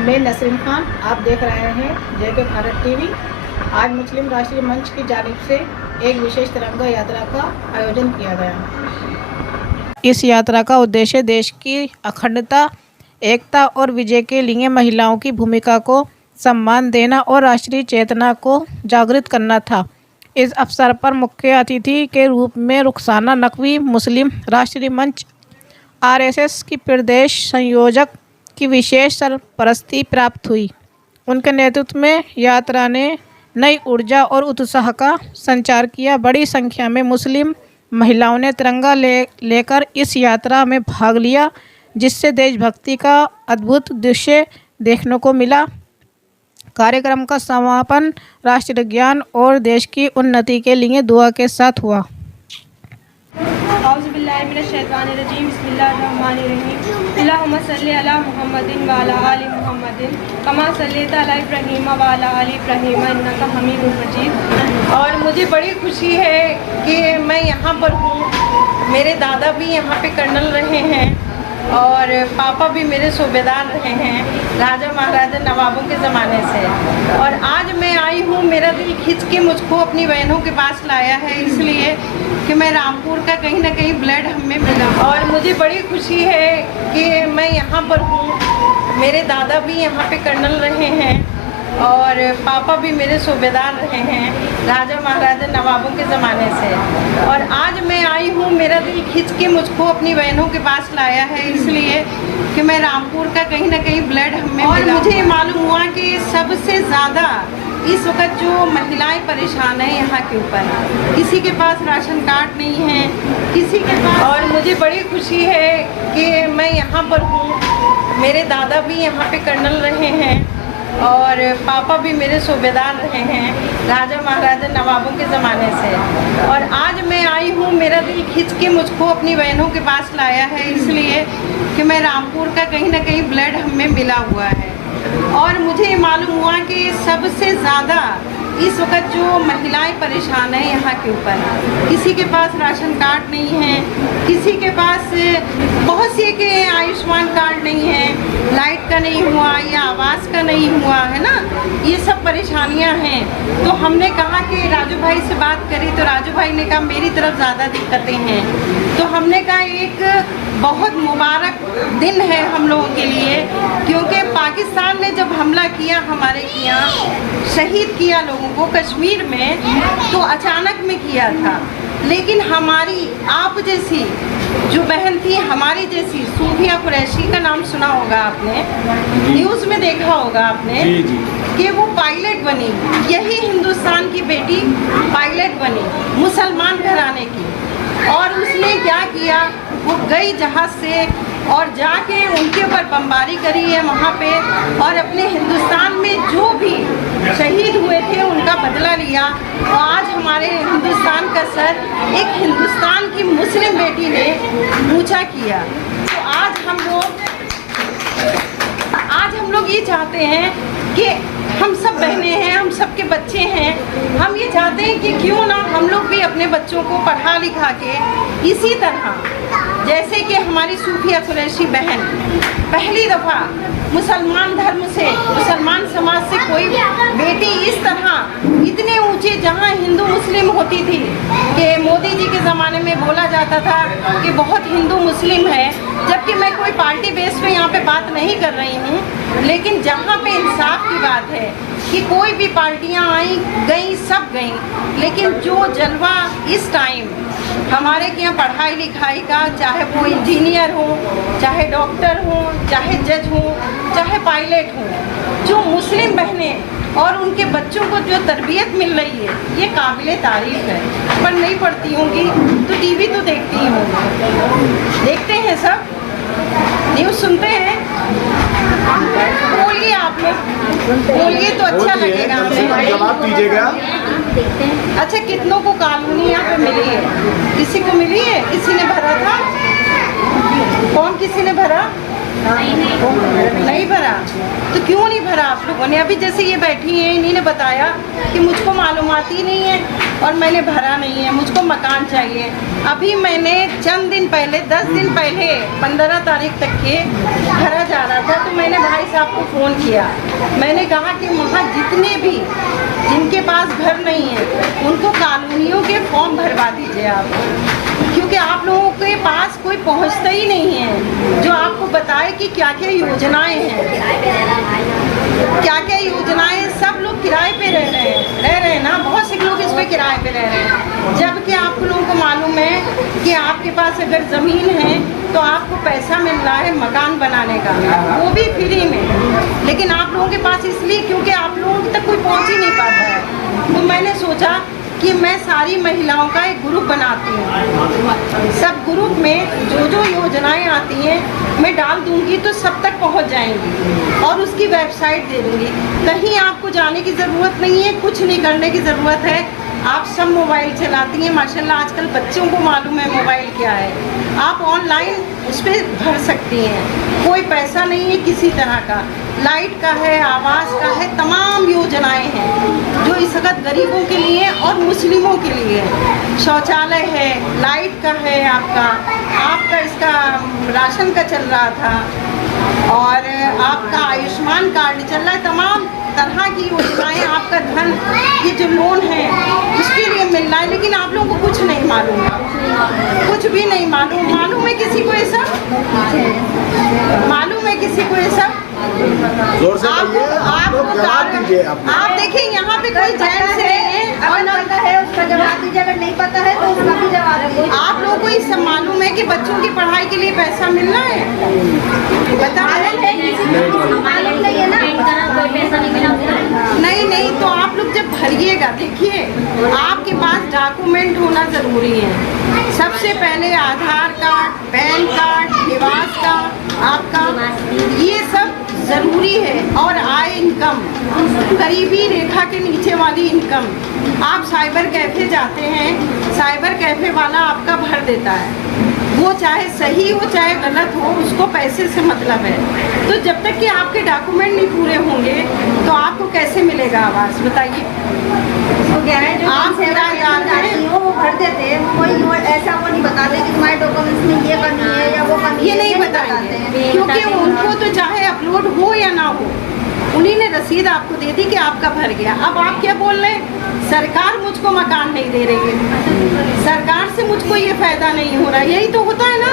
मैं नसरीन खान, आप देख रहे हैं जेके भारत टीवी। आज मुस्लिम राष्ट्रीय मंच की जानिब से एक विशेष तिरंगा यात्रा का आयोजन किया गया। इस यात्रा का उद्देश्य देश की अखंडता, एकता और विजय के लिए महिलाओं की भूमिका को सम्मान देना और राष्ट्रीय चेतना को जागृत करना था। इस अवसर पर मुख्य अतिथि के रूप में रुखसाना नकवी मुस्लिम राष्ट्रीय मंच आरएसएस की प्रदेश संयोजक की विशेष सरपरस्ती प्राप्त हुई। उनके नेतृत्व में यात्रा ने नई ऊर्जा और उत्साह का संचार किया। बड़ी संख्या में मुस्लिम महिलाओं ने तिरंगा लेकर इस यात्रा में भाग लिया, जिससे देशभक्ति का अद्भुत दृश्य देखने को मिला। कार्यक्रम का समापन राष्ट्रीय ज्ञान और देश की उन्नति के लिए दुआ के साथ हुआ। अल्लाहुम्मा सल्ली अला मुहम्मदिन व अला आलि मुहम्मदिन कमा सल्लैता अला इब्राहीम व अला आलि इब्राहीम इन्नका हमीदुम मजीद। और मुझे बड़ी खुशी है कि मैं यहाँ पर हूँ। मेरे दादा भी यहाँ पे कर्नल रहे हैं और पापा भी मेरे सूबेदार रहे हैं राजा महाराजा नवाबों के ज़माने से। और आज मैं आई हूँ, मेरा दिल खींच के मुझको अपनी बहनों के पास लाया है, इसलिए कि मैं रामपुर का कहीं ना कहीं ब्लड हमें मिला। और मुझे बड़ी खुशी है कि मैं यहाँ पर हूँ। मेरे दादा भी यहाँ पे कर्नल रहे हैं और पापा भी मेरे सूबेदार रहे हैं राजा महाराजा नवाबों के ज़माने से। और आज मैं आई हूँ, मेरा दिल खींच के मुझको अपनी बहनों के पास लाया है, इसलिए कि मैं रामपुर का कहीं ना कहीं ब्लड हमें और मुझे मालूम हुआ कि सबसे ज़्यादा इस वक्त जो महिलाएं परेशान हैं यहाँ के ऊपर, किसी के पास राशन कार्ड नहीं है, किसी के पास। और मुझे बड़ी खुशी है कि मैं यहाँ पर हूँ। मेरे दादा भी यहाँ पे कर्नल रहे हैं और पापा भी मेरे सूबेदार रहे हैं राजा महाराजा नवाबों के ज़माने से। और आज मैं आई हूँ, मेरा दिल खींच के मुझको अपनी बहनों के पास लाया है, इसलिए कि मैं रामपुर का कहीं ना कहीं ब्लड हमें मिला हुआ है। और मुझे मालूम हुआ कि सबसे ज़्यादा इस वक्त जो महिलाएं परेशान हैं यहाँ के ऊपर, किसी के पास राशन कार्ड नहीं है, किसी के पास बहुत से के आयुष्मान कार्ड नहीं है, लाइट का नहीं हुआ या आवास का नहीं हुआ है ना, ये सब परेशानियाँ हैं। तो हमने कहा कि राजू भाई से बात करी तो राजू भाई ने कहा मेरी तरफ ज़्यादा दिक्कतें हैं। तो हमने कहा एक बहुत मुबारक दिन है हम लोगों के लिए, क्योंकि पाकिस्तान ने जब हमला किया हमारे यहाँ, शहीद किया लोगों को कश्मीर में, तो अचानक में किया था। लेकिन हमारी आप जैसी जो बहन थी, हमारी जैसी सूफिया कुरैशी का नाम सुना होगा आपने, न्यूज़ में देखा होगा आपने कि वो पायलट बनी। यही हिंदुस्तान की बेटी पायलट बनी, मुसलमान घराने की। और उसने क्या किया, वो गई जहाज़ से और जाके उनके ऊपर बमबारी करी है वहाँ पे, और अपने हिंदुस्तान में जो भी शहीद हुए थे उनका बदला लिया। और आज हमारे हिंदुस्तान का सर एक हिंदुस्तान की मुस्लिम बेटी ने ऊंचा किया। तो आज हम लोग ये चाहते हैं कि हम सब बहनें हैं, हम सब के बच्चे हैं, हम ये चाहते हैं कि क्यों ना हम लोग भी अपने बच्चों को पढ़ा लिखा के इसी तरह, जैसे कि हमारी सूफिया कुरैशी बहन पहली दफ़ा मुसलमान धर्म से, मुसलमान समाज से कोई बेटी इस तरह इतने ऊंचे, जहां हिंदू मुस्लिम होती थी कि मोदी जी के ज़माने में बोला जाता था कि बहुत हिंदू मुस्लिम है, जबकि मैं कोई पार्टी बेस पे यहाँ पे बात नहीं कर रही हूँ, लेकिन जहाँ पे इंसाफ की बात है कि कोई भी पार्टियाँ आई गई, सब गई, लेकिन जो जलवा इस टाइम हमारे के यहाँ पढ़ाई लिखाई का, चाहे वो इंजीनियर हो, चाहे डॉक्टर हो, चाहे जज हो, चाहे पायलट हो, जो मुस्लिम बहनें और उनके बच्चों को जो तरबियत मिल रही है, ये काबिले तारीफ है। पर नहीं पढ़ती होंगी तो टीवी तो देखती हूँ, देखते हैं सब, न्यूज़ सुनते हैं। बोलिए आप लोग, बोलिए तो अच्छा लगेगा हमें, जवाब दीजिएगा। अच्छा, कितनों को कॉलोनी यहाँ पे मिली है? किसी को मिली है? किसी ने भरा था? कौन किसी ने भरा? नहीं भरा। तो क्यों नहीं भरा आप लोगों ने? अभी जैसे ये बैठी हैं, इन्हीं ने बताया कि मुझको मालूमात ही नहीं है और मैंने भरा नहीं है, मुझको मकान चाहिए। अभी मैंने चंद दिन पहले 10 दिन पहले 15 तारीख तक के भरा जा रहा था, तो मैंने भाई साहब को फ़ोन किया। मैंने कहा कि वहाँ जितने भी जिनके पास घर नहीं है उनको कॉलोनियों के फॉर्म भरवा दीजिए आप, क्योंकि आप लोगों के पास कोई पहुँचता ही नहीं है जो आपको बताए कि क्या क्या योजनाएं हैं, क्या क्या योजनाएं। सब लोग किराए पे रह रहे हैं ना, बहुत से लोग इस पे किराए पे रह रहे हैं, जबकि आप लोगों को मालूम है कि आपके पास अगर ज़मीन है तो आपको पैसा मिल रहा है मकान बनाने का, वो भी फ्री में। लेकिन आप लोगों के पास इसलिए क्योंकि आप लोगों तक कोई पहुंच ही नहीं पाता है। तो मैंने सोचा कि मैं सारी महिलाओं का एक ग्रुप बनाती हूँ, सब ग्रुप में जो जो योजनाएं आती हैं मैं डाल दूंगी तो सब तक पहुंच जाएंगी, और उसकी वेबसाइट दे दूंगी। कहीं आपको जाने की ज़रूरत नहीं है, कुछ नहीं करने की ज़रूरत है। आप सब मोबाइल चलाती हैं माशाल्लाह, आजकल बच्चों को मालूम है मोबाइल क्या है। आप ऑनलाइन उस पर भर सकती हैं, कोई पैसा नहीं है किसी तरह का। लाइट का है, आवास का है, तमाम योजनाएं हैं जो इस वक्त गरीबों के लिए और मुस्लिमों के लिए है। शौचालय है, लाइट का है, आपका इसका राशन का चल रहा था, और आपका आयुष्मान कार्ड चल रहा है। तमाम तरह की योजनाएं, आपका धन, ये जो लोन है उसके लिए मिल रहा है। लेकिन आप लोगों को कुछ नहीं मालूम, कुछ भी नहीं मालूम। मालूम है किसी को ये सब? मालूम है किसी को ये सब? आप देखिए यहाँ पे कोई जेंट्स है और ना पता है उसका जवाब दीजिए, अगर नहीं पता है तो उसका भी जवाब दीजिए। आप लोगों को ये सब मालूम है कि बच्चों की पढ़ाई के लिए पैसा मिल रहा है? बता रहे मालूम नहीं है ना, कोई पैसा नहीं मिला। नहीं, तो आप लोग जब भरिएगा, देखिए आपके पास डॉक्यूमेंट होना ज़रूरी है। सबसे पहले आधार कार्ड, पैन कार्ड, निवास का आपका, ये सब ज़रूरी है। और आय, इनकम, गरीबी रेखा के नीचे वाली इनकम। आप साइबर कैफ़े जाते हैं, साइबर कैफ़े वाला आपका भर देता है, वो चाहे सही हो चाहे गलत हो, उसको पैसे से मतलब है। तो जब तक कि आपके डॉक्यूमेंट नहीं पूरे होंगे तो आपको कैसे मिलेगा आवास, बताइए? तो क्या है, आप वो भर देते हैं, कोई ऐसा वो नहीं बताते कि तुम्हारे डॉक्यूमेंट्स में ये कमी है या वो कमी, ये नहीं बताएंगे, क्योंकि उनको तो चाहे अपलोड हो या ना हो, उन्हीं ने रसीद आपको दे दी कि आपका भर गया। अब आप क्या बोल रहे हैं? सरकार मुझको मकान नहीं दे रही है, सरकार से मुझको ये फायदा नहीं हो रहा, यही तो होता है ना।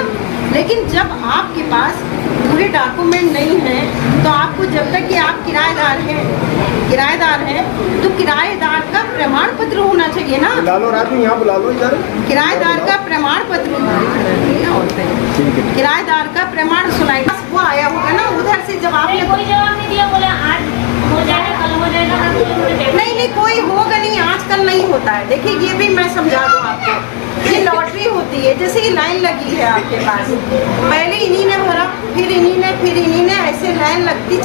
लेकिन जब आपके पास पूरे डॉक्यूमेंट नहीं है तो आपको, जब तक कि आप किराएदार हैं तो किराएदार का प्रमाण पत्र होना चाहिए ना। बुला लो रात में, यहाँ बुला लो इधर। किराएदार का प्रमाण पत्र, किराएदार का प्रमाण सुनाई, वो आया होगा ना उधर से। जब आपने कोई जवाब नहीं दिया, बोला आज हो जाएगा, कल हो जाएगा, नहीं कोई होगा नहीं, आजकल नहीं होता है। देखिए ये भी मैं समझा दूँ आपको, ये लॉटरी होती है। जैसे ये लाइन लगी है आपके पास, पहले इन्हीं ने भरा, फिर इन्हीं ने, ऐसे लाइन लगती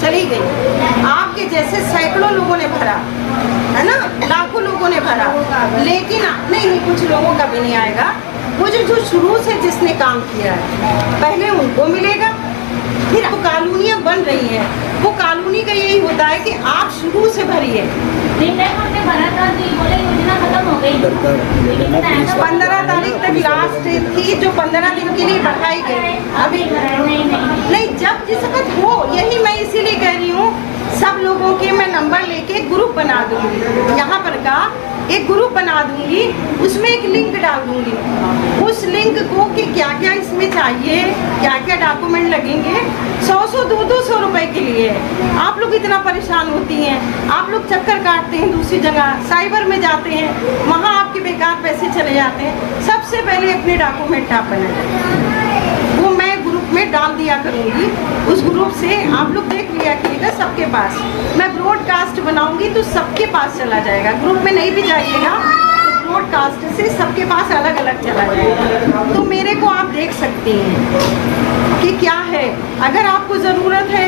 चली गई। आपके जैसे सैकड़ों लोगों ने भरा है ना, लाखों लोगों ने भरा, लेकिन नहीं कुछ लोगों का भी नहीं आएगा। वो जो शुरू से जिसने काम किया है पहले उनको मिलेगा। फिर अब कॉलोनियाँ बन रही हैं, वो कॉलोनी का यही होता है कि आप शुरू से भरिए। 15 तारीख तक लास्ट थी, जो 15 दिन के लिए बढ़ाई गई। अभी नहीं, जब जिस वक्त हो, यही मैं इसीलिए कह रही हूँ, सब लोगों के मैं नंबर लेके ग्रुप बना दूंगी, यहाँ पर का एक ग्रुप बना दूंगी, उसमें एक लिंक डाल दूंगी। उस लिंक को कि क्या क्या इसमें चाहिए, क्या क्या डॉक्यूमेंट लगेंगे, 100 200 रुपए के लिए। आप लोग इतना परेशान होती हैं, आप लोग चक्कर काटते हैं दूसरी जगह, साइबर में जाते हैं, वहाँ आपके बेकार पैसे चले जाते हैं। सबसे पहले अपने डॉक्यूमेंट आप बनाएं, वो मैं ग्रुप में डाल दिया करूँगी। उस ग्रुप से आप लोग देख लिया कीजिएगा, सबके पास मैं ब्रॉडकास्ट बनाऊंगी तो सबके पास चला जाएगा। ग्रुप में नहीं भी जाइएगा तो ब्रॉडकास्ट से सबके पास अलग अलग चला जाएगा। तो मेरे को आप देख सकती हैं कि क्या है। अगर आपको ज़रूरत है,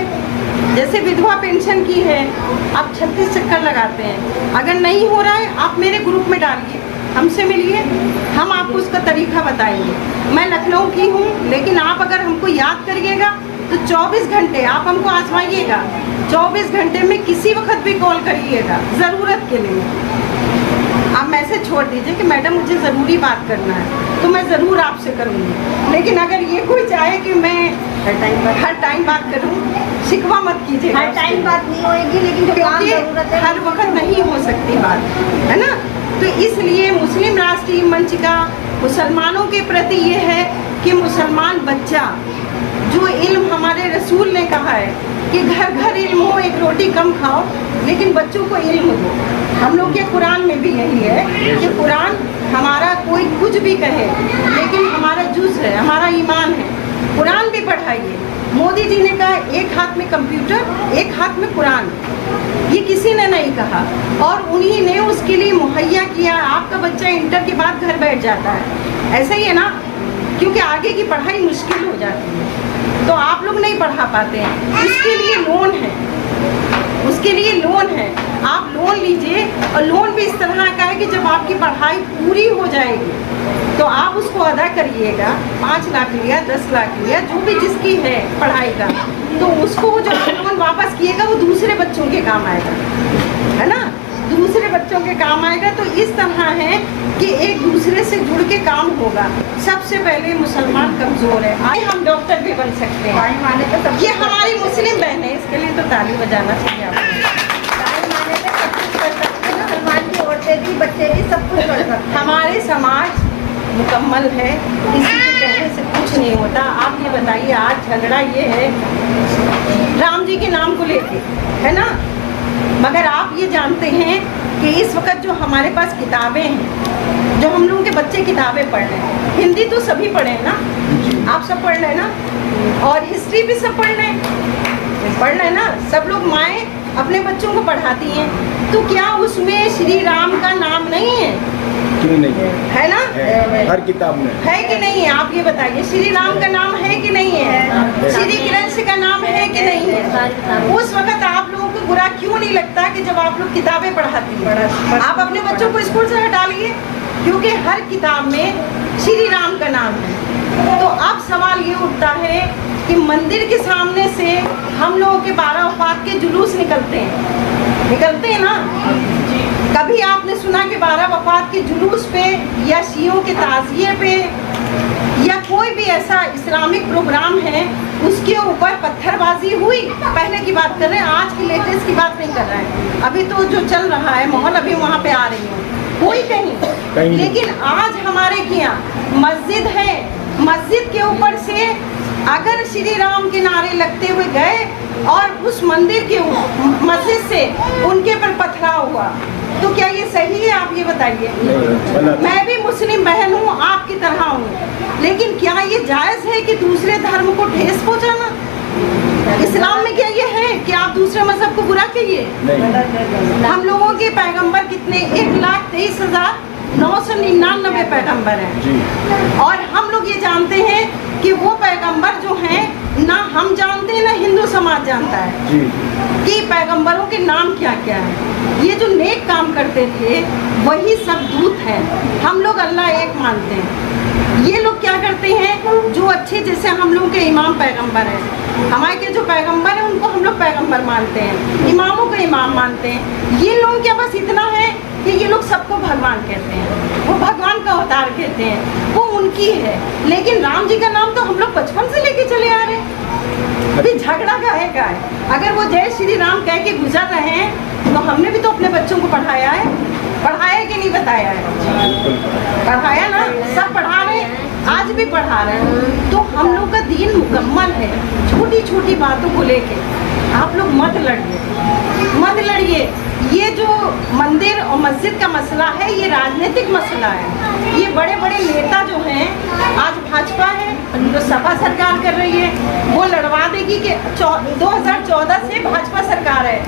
जैसे विधवा पेंशन की है, आप 36 चक्कर लगाते हैं, अगर नहीं हो रहा है आप मेरे ग्रुप में डालिए, हमसे मिलिए, हम आपको उसका तरीका बताएंगे। मैं लखनऊ की हूँ, लेकिन आप अगर हमको याद करिएगा तो 24 घंटे आप हमको आजमाइएगा, 24 घंटे में किसी वक्त भी कॉल करिएगा ज़रूरत के लिए। आप मैसेज छोड़ दीजिए कि मैडम मुझे ज़रूरी बात करना है, तो मैं ज़रूर आपसे करूँगी। लेकिन अगर ये कोई चाहे कि मैं हर टाइम बात करूँ, शिकवा मत कीजिए। हर टाइम बात नहीं होएगी, लेकिन जो काम जरूरत है हर वक्त नहीं हो सकती बात, है ना। तो इसलिए मुस्लिम राष्ट्रीय मंच का मुसलमानों के प्रति ये है कि मुसलमान बच्चा, जो इल्म हमारे रसूल ने कहा है कि घर घर इल्म हो, एक रोटी कम खाओ, लेकिन बच्चों को इल्म दो। हम लोग के कुरान में भी यही है कि कुरान हमारा कोई कुछ भी कहे, लेकिन हमारा जुज़ है, हमारा ईमान है। कुरान भी पढ़ाइए। मोदी जी ने कहा एक हाथ में कंप्यूटर, एक हाथ में कुरान, ये किसी ने नहीं कहा, और उन्हीं ने उसके लिए मुहैया किया। आपका बच्चा इंटर के बाद घर बैठ जाता है, ऐसा ही है ना, क्योंकि आगे की पढ़ाई मुश्किल हो जाती है, तो आप लोग नहीं पढ़ा पाते हैं। उसके लिए लोन है, उसके लिए लोन है, आप लोन लीजिए। और लोन भी इस तरह का है कि जब आपकी पढ़ाई पूरी हो जाएगी तो आप उसको अदा करिएगा। 5 लाख लिया, 10 लाख लिया, जो भी जिसकी है पढ़ाई का, तो उसको जो लोन वापस किएगा वो दूसरे बच्चों के काम आएगा, है ना, दूसरे बच्चों के काम आएगा। तो इस तरह है कि एक दूसरे से जुड़ के काम होगा। सबसे पहले मुसलमान कमज़ोर है, आए हम डॉक्टर भी बन सकते हैं। ये हमारी मुस्लिम बहन है, इसके लिए तो ताली बजाना चाहिए आपको। मुसलमान की औरतें भी, बच्चे भी, सब कुछ कर सकते हैं। हमारे समाज मुकम्मल है, किसी के कहने से कुछ नहीं होता। आप ये बताइए, आज झगड़ा ये है राम जी के नाम को लेके, है ना, मगर आप ये जानते हैं कि इस वक्त जो हमारे पास किताबें हैं, जो हम लोगों के बच्चे किताबें पढ़ रहे हैं, हिंदी तो सभी पढ़े हैं ना, आप सब पढ़ रहे हैं ना, और हिस्ट्री भी सब पढ़ रहे हैं ना, सब लोग माएँ अपने बच्चों को पढ़ाती हैं, तो क्या उसमें श्री राम का नाम नहीं है? क्यों नहीं है ना, हर किताब में है कि नहीं है? आप ये बताइए, श्री राम का नाम है कि नहीं है? श्री कृष्ण का नाम है कि नहीं है? उस वक्त आप लोगों को बुरा क्यों नहीं लगता कि जब आप लोग किताबें पढ़ाती हैं? आप अपने बच्चों को स्कूल से हटा लिए, क्योंकि हर किताब में श्री राम का नाम है। तो अब सवाल ये उठता है कि मंदिर के सामने से हम लोगों के 12 वफ़ात के जुलूस निकलते हैं ना। कभी आपने सुना कि 12 वफ़ात के जुलूस पे या शियों के ताज़िये पे या कोई भी ऐसा इस्लामिक प्रोग्राम है उसके ऊपर पत्थरबाजी हुई? पहले की बात कर रहे हैं, आज की लेटेस्ट की बात नहीं कर रहे हैं। अभी तो जो चल रहा है माहौल, अभी वहाँ पे आ रही हूँ, कोई कहीं। लेकिन आज हमारे यहाँ मस्जिद है, मस्जिद के ऊपर से अगर श्री राम के नारे लगते हुए गए और उस मंदिर के मस्जिद से उनके पर पथराव हुआ, तो क्या ये सही है? आप ये बताइए। मैं भी मुस्लिम बहन हूँ, आपकी तरह हूँ, लेकिन क्या ये जायज़ है कि दूसरे धर्म को ठेस पहुँचाना? इस्लाम में क्या ये है कि आप दूसरे मजहब को बुरा कहिए? हम लोगों के पैगंबर कितने? 1,23,999 पैगंबर हैं, और हम लोग ये जानते हैं कि वो पैगंबर जो हैं ना हम जानते हैं ना हिंदू समाज जानता है कि पैगंबरों के नाम क्या क्या है। ये जो नेक काम करते थे वही सब दूत हैं। हम लोग अल्लाह एक मानते हैं, ये लोग क्या करते हैं, जो अच्छे, जैसे हम लोग के इमाम पैगंबर हैं, हमारे के जो पैगंबर हैं उनको हम लोग पैगंबर मानते हैं, इमामों को इमाम मानते हैं। ये लोग क्या बस इतना है कि ये लोग सबको भगवान कहते हैं, वो भगवान का अवतार कहते हैं, वो उनकी है। लेकिन राम जी का नाम तो हम लोग बचपन से लेके चले आ रहे हैं, अभी झगड़ा का है। अगर वो जय श्री राम कह के गुजर रहे हैं तो हमने भी तो अपने बच्चों को पढ़ाया कि नहीं बताया है? पढ़ाया ना, सब पढ़ा रहे हैं, आज भी पढ़ा रहे हैं। तो हम लोग का दीन मुकम्मल है। छोटी छोटी बातों को लेके आप लोग मत लड़िए। ये जो मंदिर और मस्जिद का मसला है, ये राजनीतिक मसला है। ये बड़े बड़े नेता जो हैं, आज भाजपा है तो सपा सरकार कर रही है, वो लड़वा देगी कि 2014 से भाजपा सरकार है,